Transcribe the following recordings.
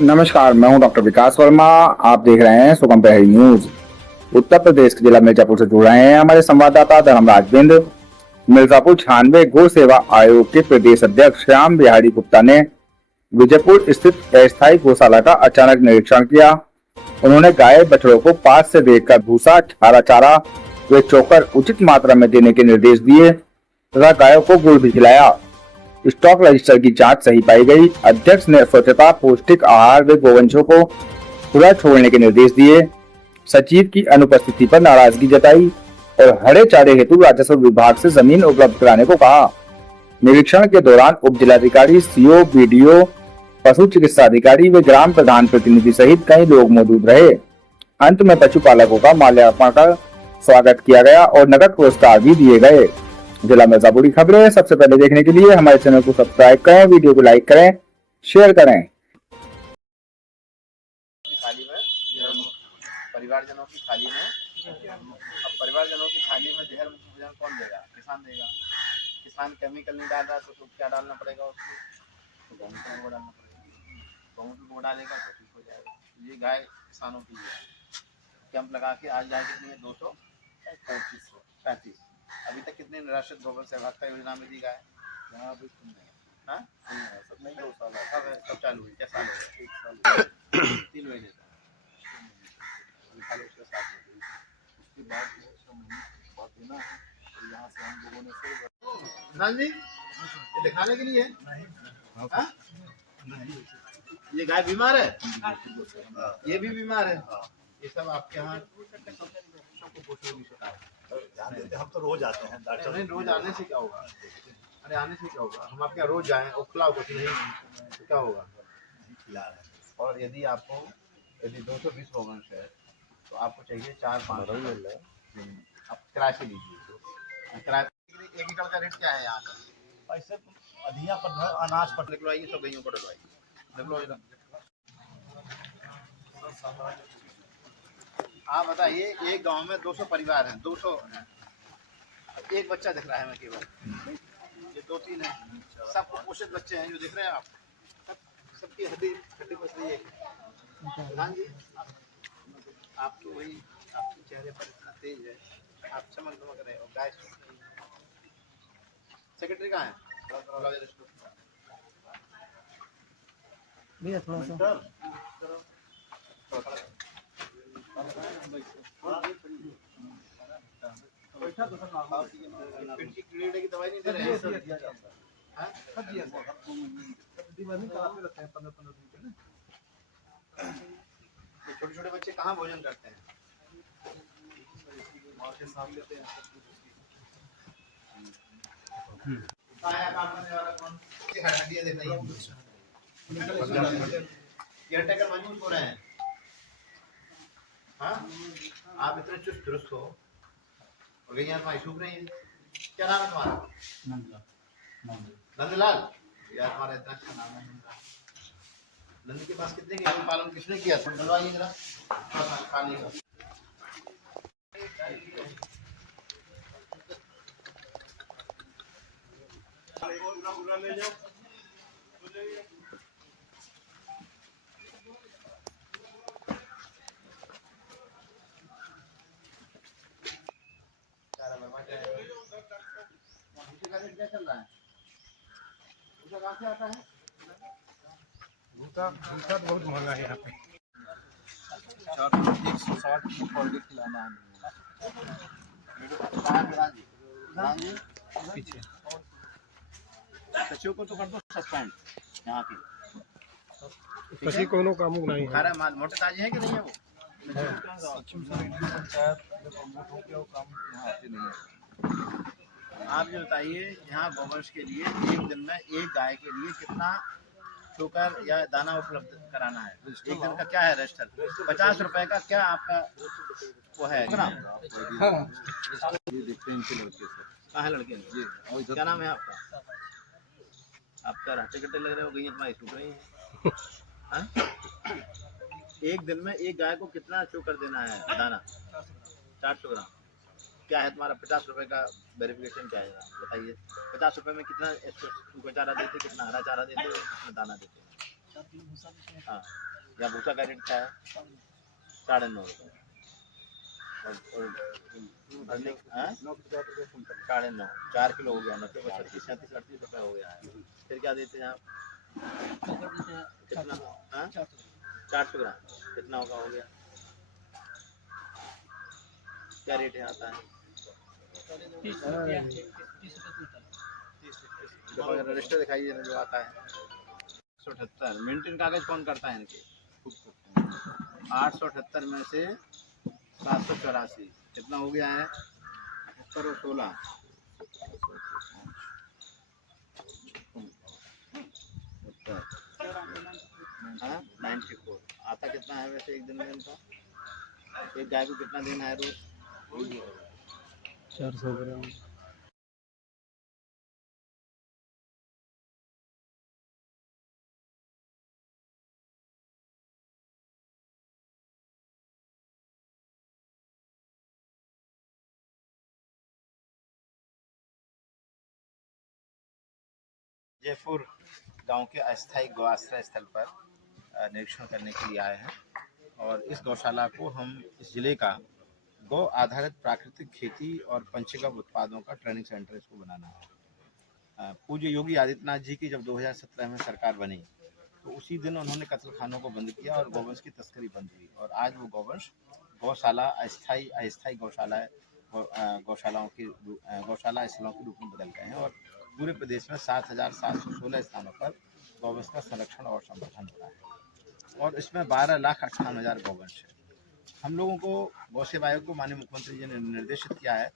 नमस्कार, मैं हूं डॉक्टर विकास वर्मा। आप देख रहे हैं सुगम प्रहरी न्यूज। उत्तर प्रदेश के जिला मिर्जापुर से जुड़ रहे हैं हमारे संवाददाता धर्मराज बिंद। मिर्जापुर 96 गौ सेवा आयोग के प्रदेश अध्यक्ष श्याम बिहारी गुप्ता ने विजयपुर स्थित अस्थायी गौशाला का अचानक निरीक्षण किया। उन्होंने गाय बछड़ों को पास से देखकर भूसा, हरा चारा व चोकर उचित मात्रा में देने के निर्देश दिए तथा गायों को गुड़ भी खिलाया। स्टॉक रजिस्टर की जांच सही पाई गई। अध्यक्ष ने स्वच्छता, पौष्टिक आहार व गोवंशों को खुला छोड़ने के निर्देश दिए। सचिव की अनुपस्थिति पर नाराजगी जताई और हरे चारे हेतु राजस्व विभाग से जमीन उपलब्ध कराने को कहा। निरीक्षण के दौरान उप जिलाधिकारी, सीओ, बीडीओ, पशु चिकित्सा अधिकारी व ग्राम प्रधान प्रतिनिधि सहित कई लोग मौजूद रहे। अंत में पशुपालकों का माल्यार्पण कर स्वागत किया गया और नगद पुरस्कार भी दिए गए। जिला मिर्जापुर की खबरें सबसे पहले देखने के लिए हमारे चैनल को सब्सक्राइब करें, वीडियो को लाइक करें, शेयर करें। परिवारजनों की थाली में, अब परिवारजनों की थाली में जहर मुक्त भोजन कौन देगा? किसान देगा। किसान केमिकल नहीं डाल रहा तो क्या डालना पड़ेगा उसको? तो गेहूं का गुड़ डालना पड़ेगा। गेहूं का गुड़ डालेगा तो ठीक हो जाएगा। ये गाय किसानों की है। कैंप लगा के आज गाय कितनी है? 235। अभी तक कितने निराश्रित गोबर सहभागिता योजना में दी गाय? यहाँ अभी हाँ सब नहीं, 2 साल कब चालू हुई? क्या साल हो गया? 1 साल 3 महीने का उसके साथ उसके बाद बात देना है। तो यहाँ से हम लोगों ने जी ये दिखाने के लिए हाँ? ये गाय बीमार है, ये भी बीमार है, ये सब आपके यहाँ सबको पोषण की शिकायत। हम तो रोज आते हैं डॉक्टर। नहीं, रोज आने से क्या होगा? अरे आने से क्या होगा? हम आपके यहाँ रोज जाएं और खिलाओ कुछ नहीं तो क्या होगा? खिला रहे हैं। और यदि 220 गोवंश है तो आपको चाहिए 4-5 आप किराए से लीजिए। किराए 1 एकड़ का रेट क्या है यहाँ का? पैसे अधिया पर अनाज पर निकलवाइए, सब गईयों को डलवाइए। आप बताइए, एक गांव में 200 परिवार हैं, 200 हैं। एक बच्चा दिख रहा है मैं केवल, ये 2-3 है, सब कुपोषित बच्चे हैं जो दिख रहे हैं आप। सबकी हड्डी बस रही है। प्रधान जी आप तो वही, आपके चेहरे पर इतना तेज है, आप चमक रहे हो। गाय सेक्रेटरी कहाँ है? भैया थोड़ा सा कीड़े की दवाई नहीं दे रहे हैं? छोटे-छोटे बच्चे कहाँ भोजन करते हैं? माँ के साथ लेते हैं। आया काम करने वाला कौन? हड्डियाँ देख रही हैं। केयरटेकर मजबूत हो रहे हैं। हाँ, आप इतने चुस्त दुरुस्त हो और गैया तुम्हारी सूख रही है। क्या नाम है तुम्हारा? नंदलाल। यार तुम्हारा इतना अच्छा नाम है। नंद के पास कितने के पालन किसने किया? डलवाइए जरा खाने का। ले जाओ। क्या चल रहा है? उसका कहाँ से आता है? भूसा तो बहुत महंगा है यहाँ पे। 160 की क्वालिटी खिलाना है। पीछे सचिव को तो कर दो सस्पेंड यहाँ की। किसी कोनो कामू नहीं है। मोटे ताजे हैं कि नहीं है वो? आप ये बताइए, यहाँ गोवंश के लिए एक दिन में एक गाय के लिए कितना चोकर या दाना उपलब्ध कराना है? एक दिन का क्या है रजिस्टर? 50 रुपए का क्या आपका वो है? कहाँ है लड़के? क्या नाम है आपका? आपका राटे कट्टे लग रहे हो, गई तुम्हारी सूख रही है। एक दिन में एक गाय को कितना चोकर देना है दाना? 400 ग्राम। क्या है तुम्हारा? 50 रुपए का वेरिफिकेशन क्या है बताइए। 50 रुपए में कितना सूखा चारा देते, कितना हरा चारा देते, कितना दाना देते? हाँ, यहाँ भूसा का रेट क्या है? 9.5 रुपये। और भरने 9.5 4 किलो हो गया, 90 को 36 37 38 रुपये हो गया है। फिर क्या देते हैं आप? कितना? 400 ग्राम कितना होगा? हो गया। क्या रेट है आता है? रजिस्टर दिखाइए जो आता है। 178 मेंटेन कागज कौन करता है इनके? 878 में से 784 कितना हो गया है? 70 और 16 94 आता कितना है वैसे एक दिन में इनका? एक गाय को कितना देना है रोज? 400 ग्राम। जयपुर गांव के अस्थायी गौ आश्रय स्थल पर निरीक्षण करने के लिए आए हैं और इस गौशाला को हम इस जिले का गौ आधारित प्राकृतिक खेती और पंचगव्य उत्पादों का ट्रेनिंग सेंटर इसको बनाना है। पूज्य योगी आदित्यनाथ जी की जब 2017 में सरकार बनी तो उसी दिन उन्होंने कत्ल खानों को बंद किया और गौवंश की तस्करी बंद हुई और आज वो गौवंश गौशाला अस्थायी गौशालाओं की गौशाला स्थलों के रूप में बदल गए हैं और पूरे प्रदेश में 7,716 स्थानों पर गौवंश का संरक्षण और संवर्धन हो रहा है और इसमें 12,58,000 गौवंश है। हम लोगों को गौ सेवा आयोग को माननीय मुख्यमंत्री जी ने निर्देशित किया है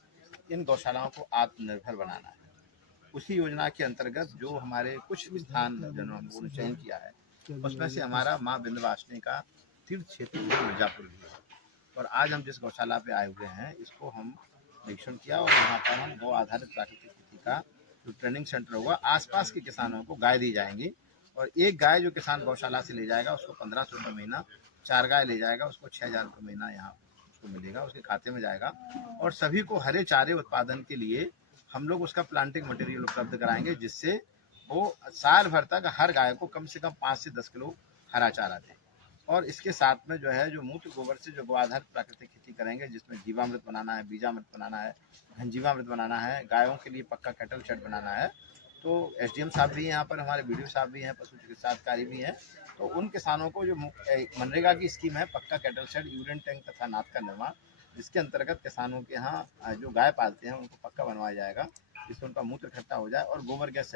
इन गौशालाओं को आत्मनिर्भर बनाना है। उसी योजना के अंतर्गत जो हमारे कुछ स्थान जिन्होंने हम लोगों ने चयन किया है उसमें से हमारा माँ विंध्यवासिनी का तीर्थ क्षेत्र मिर्जापुर भी है और आज हम जिस गौशाला पे आए हुए हैं इसको हम निरीक्षण किया और यहाँ पर हम गौ आधारित प्राकृतिक खेती का जो ट्रेनिंग सेंटर होगा आसपास के किसानों को गाय दी जाएंगी और एक गाय जो किसान गौशाला से ले जाएगा उसको 1500 रुपये महीना, 4 गाय ले जाएगा उसको 6,000 रुपये महीना यहाँ उसको मिलेगा, उसके खाते में जाएगा और सभी को हरे चारे उत्पादन के लिए हम लोग उसका प्लांटिंग मटेरियल उपलब्ध कराएंगे जिससे वो साल भर तक हर गाय को कम से कम 5 से 10 किलो हरा चारा दें और इसके साथ में जो है जो मूत्र गोबर से जो गौ आधारित प्राकृतिक खेती करेंगे जिसमें जीवामृत बनाना है, बीजामृत बनाना है, घनजीवामृत बनाना है, गायों के लिए पक्का कैटल शेड बनाना है। तो एसडीएम साहब भी यहाँ पर हमारे बीडीओ साहब भी हैं, पशु चिकित्सा अधिकारी भी हैं। तो उन किसानों को जो मनरेगा की स्कीम है पक्का कैटल शेड, यूरिन टैंक तथा नाद का निर्माण जिसके अंतर्गत किसानों के यहाँ जो गाय पालते हैं उनको पक्का बनवाया जाएगा जिससे उनका मूत्र इकट्ठा हो जाए और गोबर गैस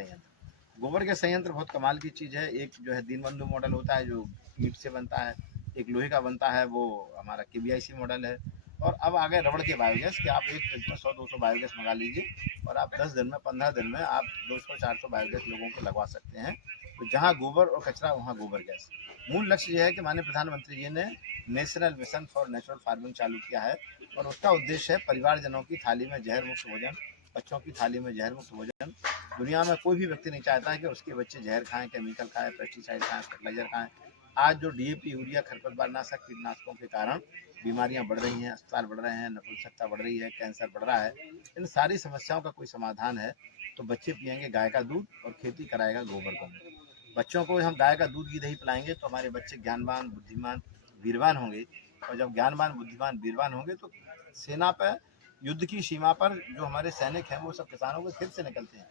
संयंत्र बहुत कमाल की चीज़ है। एक जो है दीनबंधु मॉडल होता है जो ईंट से बनता है, एक लोहे का बनता है वो हमारा केबीआईसी मॉडल है और अब आ गए रबड़ के बायोगैस कि आप एक ट्रिप में 100-200 बायोगैस मंगा लीजिए और आप 10 दिन में 15 दिन में आप 200-400 बायोगैस लोगों को लगवा सकते हैं। तो जहाँ गोबर और कचरा वहाँ गोबर गैस। मूल लक्ष्य यह है कि माननीय प्रधानमंत्री जी ने national mission for natural farming चालू किया है और उसका उद्देश्य है परिवारजनों की थाली में जहर मुक्त भोजन, बच्चों की थाली में जहर मुक्त भोजन। दुनिया में कोई भी व्यक्ति नहीं चाहता है कि उसके बच्चे जहर खाएं, केमिकल खाएं, पेस्टिसाइड खाएं, फर्टिलाइजर खाएं। आज जो डीएपी, यूरिया, खरपतवारनाशक, कीटनाशकों के कारण बीमारियां बढ़ रही हैं, अस्पताल बढ़ रहे हैं, नपुंसकता बढ़ रही है, कैंसर बढ़ रहा है, इन सारी समस्याओं का कोई समाधान है तो बच्चे पियेंगे गाय का दूध और खेती कराएगा गोबर गौमूत्र। बच्चों को हम गाय का दूध घी दही पिलाएंगे तो हमारे बच्चे ज्ञानवान, बुद्धिमान, वीरवान होंगे और जब ज्ञानवान, बुद्धिमान, वीरवान होंगे तो सेना पर, युद्ध की सीमा पर जो हमारे सैनिक हैं वो सब किसानों के खेत से निकलते हैं।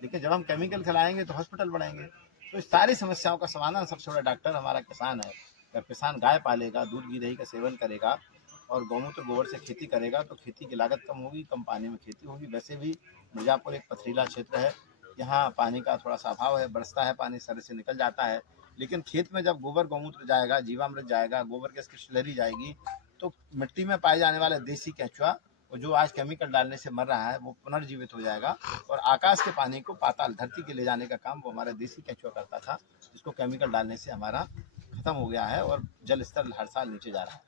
लेकिन जब हम केमिकल खिलाएंगे तो हॉस्पिटल बढ़ाएंगे। तो इस सारी समस्याओं का समाधान सबसे बड़ा डॉक्टर हमारा किसान है। जब किसान गाय पालेगा, दूध घी दही का सेवन करेगा और गौमूत्र गोबर से खेती करेगा तो खेती की लागत कम होगी, कम पानी में खेती होगी। वैसे भी मिर्जापुर एक पथरीला क्षेत्र है, यहाँ पानी का थोड़ा सा अभाव है, बरसता है पानी सर से निकल जाता है, लेकिन खेत में जब गोबर गौमूत्र जाएगा, जीवामृत जाएगा, गोबर गैस की स्लरी जाएगी तो मिट्टी में पाए जाने वाले देसी केंचुआ और जो आज केमिकल डालने से मर रहा है वो पुनर्जीवित हो जाएगा और आकाश के पानी को पाताल धरती के ले जाने का काम वो हमारा देसी केंचुआ करता था, जिसको केमिकल डालने से हमारा खत्म हो गया है और जल स्तर हर साल नीचे जा रहा है।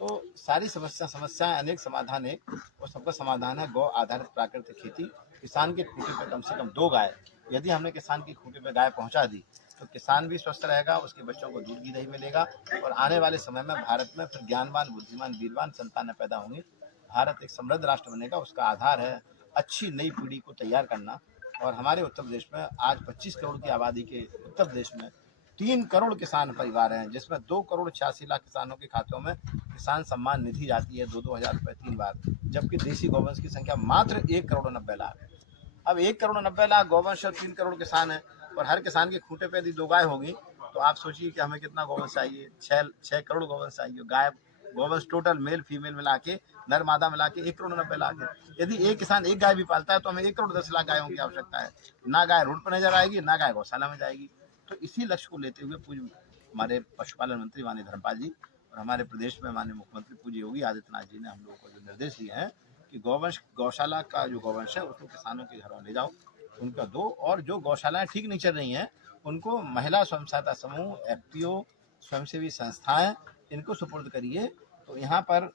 तो सारी समस्याएं अनेक, समाधान एक और सबका समाधान है गौ आधारित प्राकृतिक खेती। किसान के खूंटे पर कम से कम 2 गाय, यदि हमने किसान की खूंटे पर गाय पहुंचा दी तो किसान भी स्वस्थ रहेगा, उसके बच्चों को दूध घी दही मिलेगा और आने वाले समय में भारत में फिर ज्ञानवान, बुद्धिमान, वीरवान संतानें पैदा होंगी। भारत एक समृद्ध राष्ट्र बनेगा। उसका आधार है अच्छी नई पीढ़ी को तैयार करना और हमारे उत्तर प्रदेश में आज 25 करोड़ की आबादी के उत्तर प्रदेश में 3 करोड़ किसान परिवार हैं, जिसमें 2 करोड़ 86 लाख किसानों के खातों में किसान सम्मान निधि जाती है 2-2 हज़ार रुपये 3 बार, जबकि देसी गौवंश की संख्या मात्र 1 करोड़ 90 लाख है। अब 1 करोड़ 90 लाख गौवंश और 3 करोड़ किसान हैं, और हर किसान के खूंटे पे यदि 2 गाय होगी तो आप सोचिए कि हमें कितना गौवंश चाहिए। 6 करोड़ गौवंश चाहिए। गाय गौवंश टोटल मेल फीमेल मिला के, नर मादा मिला के 1 करोड़ 90 लाख है। यदि एक किसान एक गाय भी पालता है तो हमें 1 करोड़ 10 लाख गायों की आवश्यकता है। ना गाय रोड पर नजर आएगी, ना गाय गौशाला में जाएगी। तो इसी लक्ष्य को लेते हुए पूज्य हमारे पशुपालन मंत्री माननीय धर्मपाल जी और हमारे प्रदेश में माननीय मुख्यमंत्री पूज्य योगी आदित्यनाथ जी ने हम लोगों को जो निर्देश दिए हैं कि गौवंश गौशाला का जो गौवंश है उसको किसानों के घरों ले जाओ, उनका दो, और जो गौशालाएं ठीक नहीं चल रही हैं उनको महिला स्वयं सहायता समूह, एफपीओ, स्वयंसेवी संस्थाएं, इनको सुपुर्द करिए। तो यहाँ पर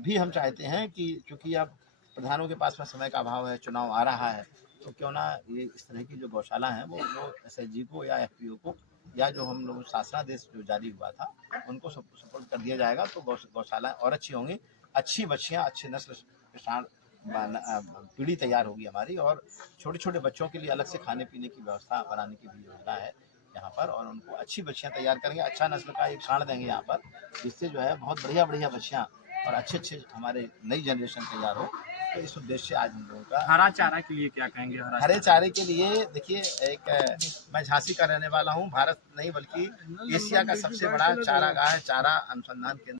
भी हम चाहते हैं कि चूँकि अब प्रधानों के पास में समय का अभाव है, चुनाव आ रहा है, तो क्यों ना ये इस तरह की जो गौशाला हैं वो एसएचजी को या एफपीओ को या जो हम लोग शासनादेश जो जारी हुआ था उनको सुपुर्द कर दिया जाएगा। तो गौशालाएं और अच्छी होंगी, अच्छी बच्चियाँ, अच्छी नस्ल किसान पीढ़ी तैयार होगी हमारी, और छोटे छोटे बच्चों के लिए अलग से खाने पीने की व्यवस्था बनाने की भी योजना है यहाँ पर, और उनको अच्छी बच्चियाँ तैयार करेंगे, अच्छा नस्ल का एक साढ़ देंगे यहाँ पर, जिससे जो है बहुत बढ़िया बढ़िया बच्चियाँ और अच्छे अच्छे हमारे नई जनरेशन तैयार हो। तो इस उद्देश्य से आज हम लोगों का हरा चारा के लिए क्या कहेंगे? हरे चारे के लिए देखिए, मैं झांसी का रहने वाला हूँ। भारत नहीं बल्कि एशिया का सबसे बड़ा चारागाह चारा अनुसंधान केंद्र